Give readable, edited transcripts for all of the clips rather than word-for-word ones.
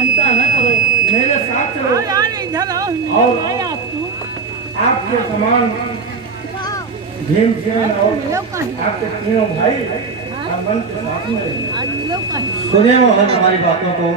चिंता न करो, मेरे साथ चलो और आपके समान भीमसेन और आपके तीनों भाई मन के साथ में सुनिए मोहन हमारी बातों को।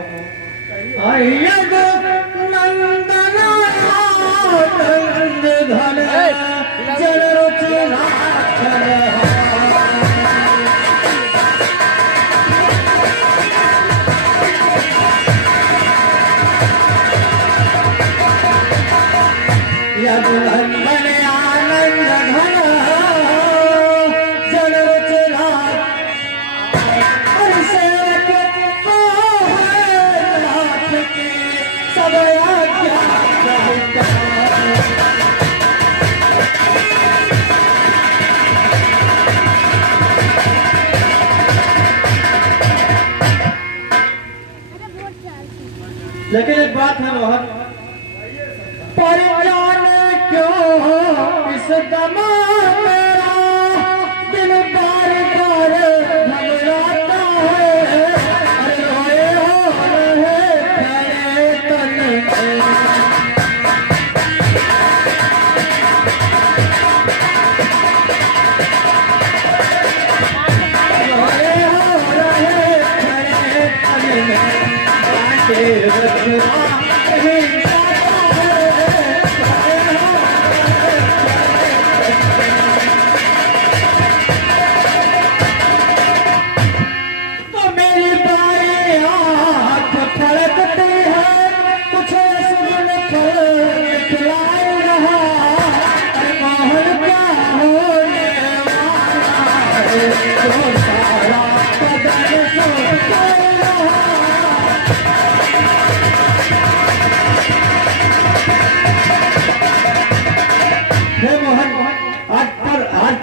लेकिन एक बात है मोहन, पर जाने क्यों इस दमा मेरा दिल बार बार घबराता है। अरे रोए हो रहे खड़े तन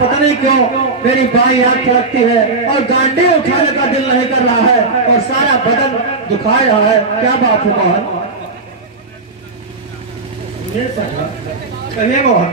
पता नहीं क्यों मेरी बाई आंख छलकती है और गांडी उठाने का दिल नहीं कर रहा है और सारा बदन दुखा रहा है। क्या बात है मोहन? कहिए मोहन।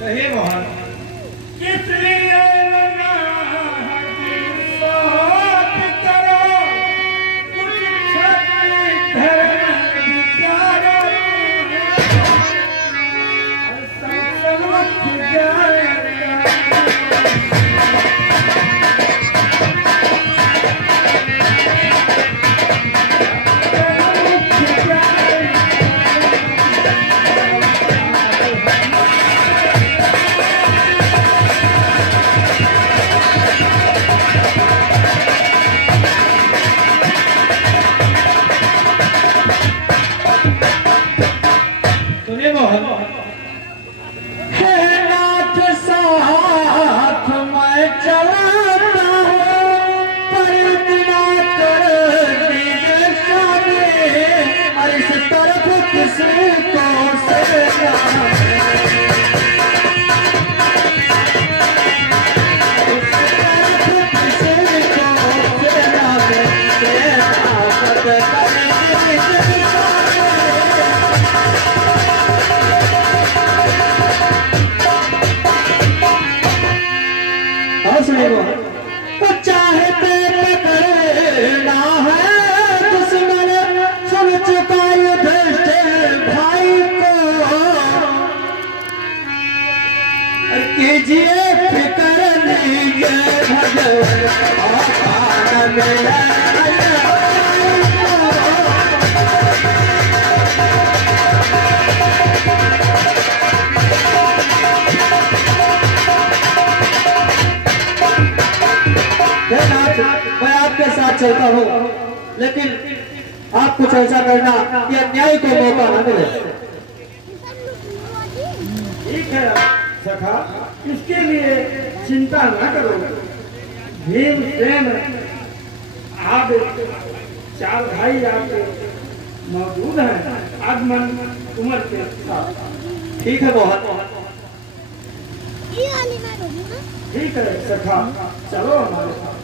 कहिए मोहन। और सुनिएगा, तो चाहते पकड़ना है दुश्मन, सुन चुका युधिष्ठिर भाई को, कीजिए फिक्र लीजिए भगवान आसान मेरा। मैं आपके साथ चलता हूँ, लेकिन आप कुछ ऐसा करना कि अन्याय को मौका न मिले। ठीक है सखा, इसके लिए चिंता न करो। भीमसेन आप 4 भाई आपके मौजूद हैं आगमन उम्र के साथ। ठीक है मोहन, ठीक है सखा, चलो हमारे साथ।